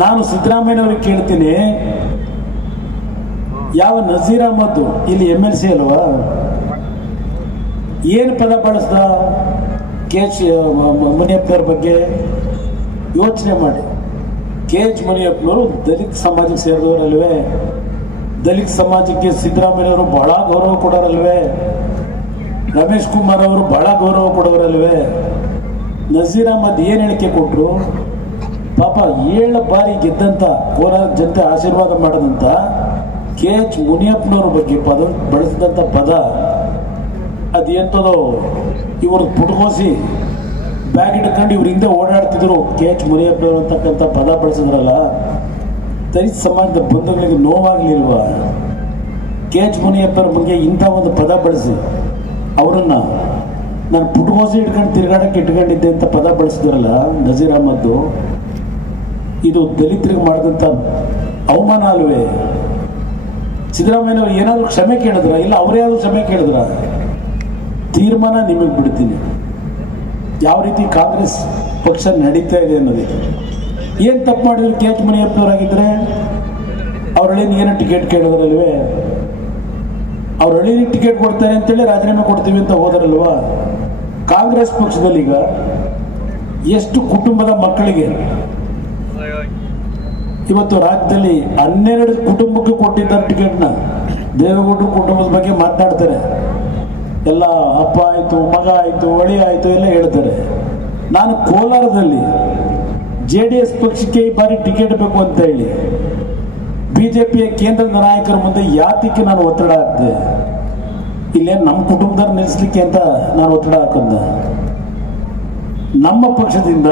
ನಾನು ಸಿದ್ದರಾಮಯ್ಯನವ್ರಿಗೆ ಕೇಳ್ತೀನಿ, ಯಾವ ನಜೀರ್ ಅಹಮದ್ ಇಲ್ಲಿ MLC ಅಲ್ವಾ, ಏನು ಪದ ಬಳಸ್ದ KH ಮುನಿಯಪ್ಪನವ್ರ ಬಗ್ಗೆ ಯೋಚನೆ ಮಾಡಿ. KH ಮುನಿಯಪ್ಪನವರು ದಲಿತ ಸಮಾಜಕ್ಕೆ ಸೇರಿದವರಲ್ವೇ? ದಲಿತ ಸಮಾಜಕ್ಕೆ ಸಿದ್ದರಾಮಯ್ಯವರು ಬಹಳ ಗೌರವ ಕೊಡೋರಲ್ವೇ? ರಮೇಶ್ ಕುಮಾರ್ ಅವರು ಬಹಳ ಗೌರವ ಕೊಡೋರಲ್ವೇ? ನಜೀರ್ ಅಹಮದ್ ಏನು ಹೇಳಿಕೆ ಕೊಟ್ಟರು? ಪಾಪ 7 ಬಾರಿ ಗೆದ್ದಂತ ಕೋಲಾರ ಜನತೆ ಆಶೀರ್ವಾದ ಮಾಡದಂತ KH ಮುನಿಯಪ್ಪನವ್ರ ಬಗ್ಗೆ ಬಳಸಿದಂಥ ಪದ ಅದೇಂತದೋ ಇವ್ರದ್ದು ಪುಟ್ಕೋಸಿ ಬ್ಯಾಗ್ ಇಟ್ಕೊಂಡು ಇವ್ರ ಹಿಂದೆ ಓಡಾಡ್ತಿದ್ರು. KH ಮುನಿಯಪ್ಪನವ್ರು ಅಂತಕ್ಕಂಥ ಪದ ಬಳಸಿದ್ರಲ್ಲ, ದಲಿತ ಸಮಾಜದ ಬಂಧುಗಳಿಗೆ ನೋವಾಗ್ಲಿಲ್ವಾ? KH ಮುನಿಯಪ್ಪನವ್ರ ಬಗ್ಗೆ ಇಂಥ ಒಂದು ಪದ ಬಳಸಿ ಅವರನ್ನ ನಾನು ಪುಟ್ಕೋಸಿ ಇಟ್ಕೊಂಡು ತಿರುಗಾಡಕ್ಕೆ ಇಟ್ಕೊಂಡಿದ್ದೆ ಅಂತ ಪದ ಬಳಸಿದ್ರಲ್ಲ ನಜೀರ್ ಅಹಮದ್, ಇದು ದಲಿತರಿಗೆ ಮಾಡಿದಂಥ ಅವಮಾನ ಅಲ್ವೇ? ಸಿದ್ದರಾಮಯ್ಯನವ್ರು ಏನಾದರೂ ಕ್ಷಮೆ ಕೇಳಿದ್ರ? ಇಲ್ಲ ಅವರೇ ಯಾರು ಕ್ಷಮೆ ಕೇಳಿದ್ರ? ತೀರ್ಮಾನ ನಿಮಗೆ ಬಿಡ್ತೀನಿ, ಯಾವ ರೀತಿ ಕಾಂಗ್ರೆಸ್ ಪಕ್ಷ ನಡೀತಾ ಇದೆ ಅನ್ನೋದಕ್ಕೆ. ಏನು ತಪ್ಪು ಮಾಡಿದ್ರು KH ಮುನಿಯಪ್ಪನವರಾಗಿದ್ದರೆ? ಅವ್ರ ಹಳ್ಳಿನ ಏನೋ ಟಿಕೆಟ್ ಕೇಳಿದ್ರಲ್ವೇ? ಅವ್ರ ಹಳ್ಳಿಗೆ ಟಿಕೆಟ್ ಕೊಡ್ತಾರೆ ಅಂತೇಳಿ ರಾಜೀನಾಮೆ ಕೊಡ್ತೀವಿ ಅಂತ ಹೋದರಲ್ವಾ? ಕಾಂಗ್ರೆಸ್ ಪಕ್ಷದಲ್ಲಿ ಈಗ ಎಷ್ಟು ಕುಟುಂಬದ ಮಕ್ಕಳಿಗೆ ಇವತ್ತು ರಾಜ್ಯದಲ್ಲಿ 12 ಕುಟುಂಬಕ್ಕೆ ಕೊಟ್ಟಿದ್ದಾರೆ ಟಿಕೆಟ್ನ. ದೇವೇಗೌಡರು ಕುಟುಂಬದ ಬಗ್ಗೆ ಮಾತನಾಡ್ತಾರೆ, ಎಲ್ಲ ಅಪ್ಪ ಆಯಿತು, ಮಗ ಆಯಿತು, ಒಳಿ ಆಯಿತು ಎಲ್ಲ ಹೇಳ್ತಾರೆ. ನಾನು ಕೋಲಾರದಲ್ಲಿ JDS ಪಕ್ಷಕ್ಕೆ ಈ ಬಾರಿ ಟಿಕೆಟ್ ಬೇಕು ಅಂತ ಹೇಳಿ BJPಯ ಕೇಂದ್ರದ ನಾಯಕರ ಮುಂದೆ ಯಾತಕ್ಕೆ ನಾನು ಒತ್ತಡ ಹಾಕ್ದೆ? ಇಲ್ಲೇ ನಮ್ಮ ಕುಟುಂಬದವ್ರು ನಿಲ್ಲಿಸ್ಲಿಕ್ಕೆ ಅಂತ ನಾನು ಒತ್ತಡ ಹಾಕಿದ್ದೆ. ನಮ್ಮ ಪಕ್ಷದಿಂದ